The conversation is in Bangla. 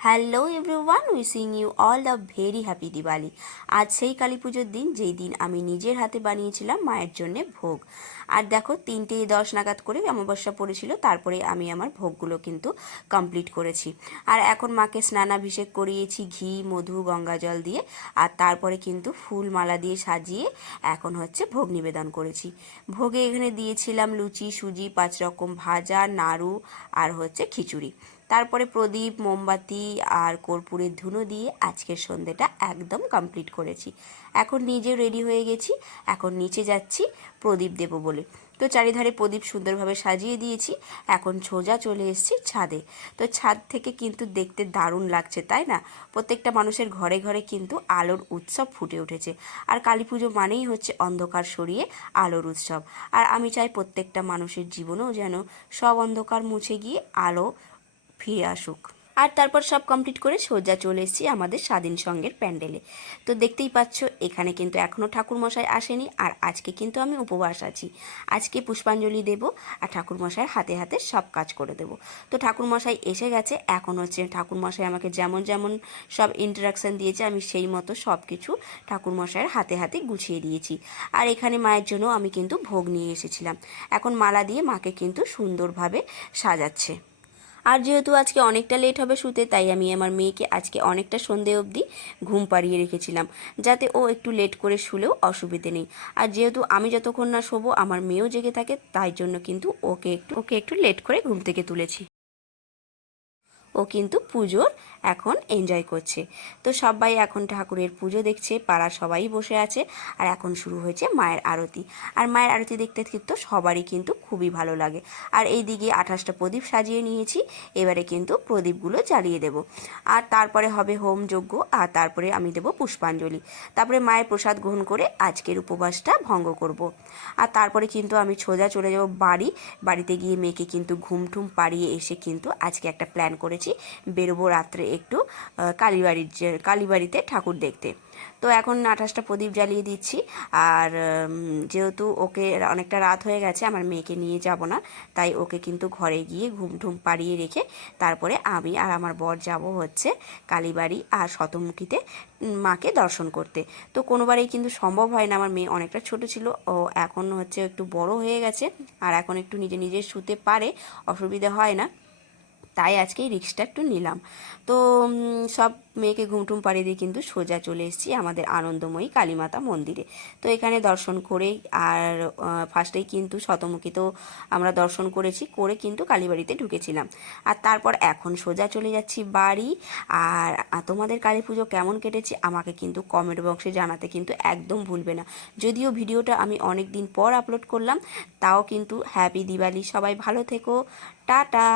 Hello everyone, wishing you all the very happy Diwali. আজ সেই কালী পুজোর দিন, যেই দিন আমি নিজের হাতে বানিয়েছিলাম মায়ের জন্যে ভোগ। আর দেখো 3:10 নাগাদ করে অমাবস্যা পড়েছিল, তারপরে আমি আমার ভোগগুলো কিন্তু কমপ্লিট করেছি। আর এখন মাকে স্নানাভিষেক করিয়েছি ঘি, মধু, গঙ্গা জল দিয়ে। আর তারপরে কিন্তু ফুল মালা দিয়ে সাজিয়ে এখন হচ্ছে ভোগ নিবেদন করেছি। ভোগে এখানে দিয়েছিলাম লুচি, সুজি, 5 রকম ভাজা, নাড়ু আর হচ্ছে খিচুড়ি। তারপরে প্রদীপ, মোমবাতি আর কর্পূরের ধুনো দিয়ে আজকের সন্ধ্যেটা একদম কমপ্লিট করেছি। এখন নিজে রেডি হয়ে গেছি, এখন নিচে যাচ্ছি প্রদীপ দেব বলে। তো চারিধারে প্রদীপ সুন্দরভাবে সাজিয়ে দিয়েছি। এখন সোজা চলে এসেছি ছাদে। তো ছাদ থেকে কিন্তু দেখতে দারুণ লাগছে, তাই না? প্রত্যেকটা মানুষের ঘরে ঘরে কিন্তু আলোর উৎসব ফুটে উঠেছে। আর কালী পুজো মানেই হচ্ছে অন্ধকার সরিয়ে আলোর উৎসব। আর আমি চাই প্রত্যেকটা মানুষের জীবনেও যেন সব অন্ধকার মুছে গিয়ে আলো ফিরে আসুক। আর তারপর সব কমপ্লিট করে সোজা চলে এসেছি আমাদের স্বাধীন সংঘের প্যান্ডেলে। তো দেখতেই পাচ্ছ এখানে কিন্তু এখনও ঠাকুরমশাই আসেনি, আর আজকে কিন্তু আমি উপবাস আছি। আজকে পুষ্পাঞ্জলি দেব আর ঠাকুরমশাইয়ের হাতে হাতে সব কাজ করে দেব। তো ঠাকুরমশাই এসে গেছে, এখন হচ্ছে ঠাকুরমশাই আমাকে যেমন যেমন সব ইন্টারাকশান দিয়েছে আমি সেই মতো সব কিছু ঠাকুরমশাইয়ের হাতে হাতে গুছিয়ে দিয়েছি। আর এখানে মায়ের জন্য আমি কিন্তু ভোগ নিয়ে এসেছিলাম। এখন মালা দিয়ে মাকে কিন্তু সুন্দরভাবে সাজাচ্ছে। আর যেহেতু আজকে অনেকটা লেট হবে শুতে, তাই আমি আমার মেয়েকে আজকে অনেকটা সন্ধে অবধি ঘুম পাড়িয়ে রেখেছিলাম, যাতে ও একটু লেট করে শুলেও অসুবিধে নেই। আর যেহেতু আমি যতক্ষণ না শোবো আমার মেয়েও জেগে থাকে, তাই জন্য কিন্তু ওকে একটু লেট করে ঘুম থেকে তুলেছি। ও কিন্তু পুজোর এখন এনজয় করছে। তো সবাই এখন ঠাকুরের পুজো দেখছে, পাড়ার সবাই বসে আছে। আর এখন শুরু হয়েছে মায়ের আরতি। আর মায়ের আরতি দেখতে কিন্তু সবারই কিন্তু খুবই ভালো লাগে। আর এই দিকে 28টা প্রদীপ সাজিয়ে নিয়েছি, এবারে কিন্তু প্রদীপগুলো জ্বালিয়ে দেব। আর তারপরে হবে হোম যজ্ঞ, আর তারপরে আমি দেব পুষ্পাঞ্জলি। তারপরে মায়ের প্রসাদ গ্রহণ করে আজকের উপবাসটা ভঙ্গ করব। আর তারপরে কিন্তু আমি সোজা চলে যাব বাড়িতে গিয়ে মেয়েকে কিন্তু ঘুমঠুম পাড়িয়ে এসে কিন্তু আজকে একটা প্ল্যান করেছি, বেরোবো রাত্রে একটু কালীবাড়িতে ঠাকুর দেখতে। তো এখন 28টা প্রদীপ জ্বালিয়ে দিচ্ছি। আর যেহেতু ওকে অনেকটা রাত হয়ে গেছে, আমার মেয়েকে নিয়ে যাব না, তাই ওকে কিন্তু ঘরে গিয়ে ঘুমঠুম পাড়িয়ে রেখে তারপরে আমি আর আমার বর যাব হচ্ছে কালীবাড়ি আর শতমুখীতে মাকে দর্শন করতে। তো কোনোবারেই কিন্তু সম্ভব হয় না, আমার মেয়ে অনেকটা ছোট ছিল, ও এখন হচ্ছে একটু বড় হয়ে গেছে, আর এখন একটু নিজে নিজে শুতে পারে, অসুবিধা হয় না, তাই আজকে এই রিস্কটা একটু নিলাম। তো সব মেয়েকে ঘুমটুম পাড়িয়ে দিয়ে কিন্তু সোজা চলে এসেছি আমাদের আনন্দময়ী কালীমাতা মন্দিরে। তো এখানে দর্শন করেই আর ফার্স্টেই কিন্তু শতমুখী তো আমরা দর্শন করে কিন্তু কালীবাড়িতে ঢুকেছিলাম। আর তারপর এখন সোজা চলে যাচ্ছি বাড়ি। আর তোমাদের কালী পুজো কেমন কেটেছে আমাকে কিন্তু কমেন্ট বক্সে জানাতে কিন্তু একদম ভুলবে না। যদিও ভিডিওটা আমি অনেক দিন পর আপলোড করলাম, তাও কিন্তু হ্যাপি দিওয়ালি, সবাই ভালো থেকো, টাটা।